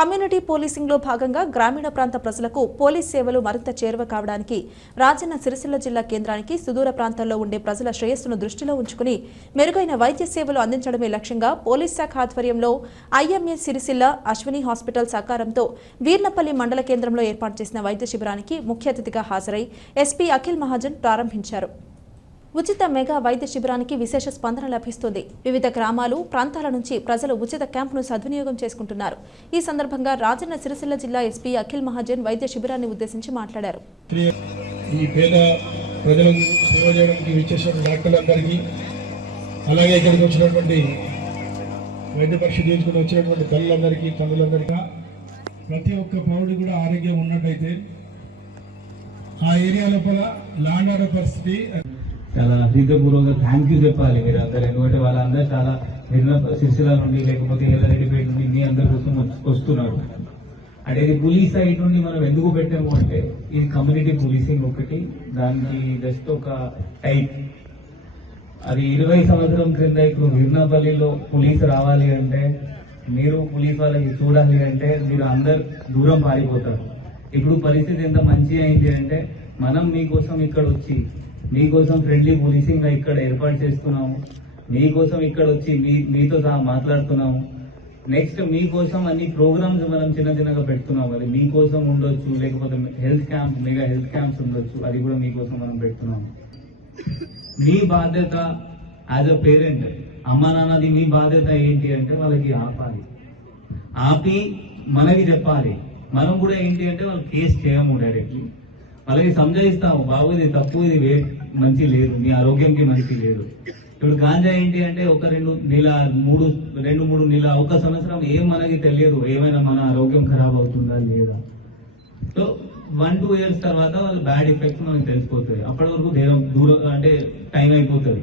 Community పోలీసింగ్లో భాగంగా గ్రామీణ ప్రాంత ప్రజలకు పోలీస్ సేవలు మరింత చేరువ కావడానికి రాజన్న సిరిసిల్ల జిల్లా కేంద్రానికి సుదూర ప్రాంతాల్లో ఉండే ప్రజల శ్రేయస్సును దృష్టిలో ఉంచుకుని మెరుగైన వైద్య సేవలు అందించడమే లక్ష్యంగా పోలీస్ శాఖ ఆధ్వర్యంలో ఐఎంఏ సిరిసిల్ల అశ్విని హాస్పిటల్ సహకారంతో వీర్నపల్లి మండల కేంద్రంలో ఏర్పాటు చేసిన వైద్య శిబిరానికి ముఖ్య అతిథిగా హాజరై ఎస్పీ అఖిల్ మహాజన్ ప్రారంభించారు. ఉచిత మెగా వైద్య శిబిరానికి విశేష స్పందన లభిస్తుంది. వివిధ గ్రామాలు ప్రాంతాల నుంచి ప్రజలు ఉచిత క్యాంపును సద్వినియోగం చేసుకుంటున్నారు. ఈ సందర్భంగా రాజన్న సిరిసిల్ల జిల్లా ఎస్పీ అఖిల్ మహాజన్ వైద్య శిబిరాన్ని ఉద్దేశించి మాట్లాడారు. ఈ పేద ప్రజలకు సేవ చేయడానికి విచ్చేసిన డాక్టర్లందరికీ, అలాగే ఇక్కడికి వచ్చినటువంటి వైద్య పరీక్ష తీసుకుని వచ్చినటువంటి తల్లులందరికీ, తండ్రులందరికీ, ప్రతి ఒక్క పౌరుడు కూడా ఆరోగ్యం ఉన్నట్టయితే ఆ ఏరియా లోపల ల్యాండ్ ఆర్డర్ పరిస్థితి చాలా హృదయపూర్వకంగా థ్యాంక్ యూ చెప్పాలి మీరు అందరు. ఎందుకంటే వాళ్ళందరూ చాలా సిరిసిల్ల నుండి లేకపోతే ఎల్లారెడ్డిపేట నుండి మీ అందరి కోసం వస్తున్నారు. అంటే ఇది పోలీస్ సైడ్ నుండి మనం ఎందుకు పెట్టాము అంటే ఇది కమ్యూనిటీ పోలీసింగ్ ఒకటి, దానికి జస్ట్ ఒక టైప్. అది 20 సంవత్సరం క్రింద ఇప్పుడు వీర్నపల్లిలో పోలీసు రావాలి అంటే, మీరు పోలీస్ వాళ్ళకి చూడాలి అంటే మీరు అందరు దూరం పారిపోతారు. ఇప్పుడు పరిస్థితి ఎంత మంచి అయింది అంటే మనం మీకోసం ఇక్కడ వచ్చి మీకోసం ఫ్రెండ్లీ పోలీసింగ్ ఇక్కడ ఏర్పాటు చేస్తున్నాము. మీకోసం ఇక్కడ వచ్చి మీతో సహా మాట్లాడుతున్నాము. నెక్స్ట్ మీకోసం అన్ని ప్రోగ్రామ్స్ మనం చిన్నగా పెడుతున్నాము. అది మీకోసం ఉండొచ్చు, లేకపోతే health camp, mega health camps ఉండొచ్చు, అది కూడా మీకోసం మనం పెడుతున్నాము. మీ బాధ్యత యాజ్ అ పేరెంట్, అమ్మ నాన్నది మీ బాధ్యత ఏంటి అంటే వాళ్ళకి ఆపి మనకి చెప్పాలి. మనం కూడా ఏంటి అంటే వాళ్ళు కేసు చేయము, డైరెక్ట్లీ వాళ్ళకి సంజయిస్తాము. బాబు ఇది తప్పు, ఇది మంచి లేదు, మీ ఆరోగ్యంకి మంచి లేదు. ఇప్పుడు గాంజా ఏంటి అంటే ఒక 2 3 నెల, ఒక సంవత్సరం ఏం మనకి తెలియదు, ఏమైనా మన ఆరోగ్యం ఖరాబ్ అవుతుందా లేదా. సో 1-2 years తర్వాత వాళ్ళ బ్యాడ్ ఎఫెక్ట్స్ మనకి తెలిసిపోతుంది. అప్పటి వరకు దూరం అంటే టైం అయిపోతుంది.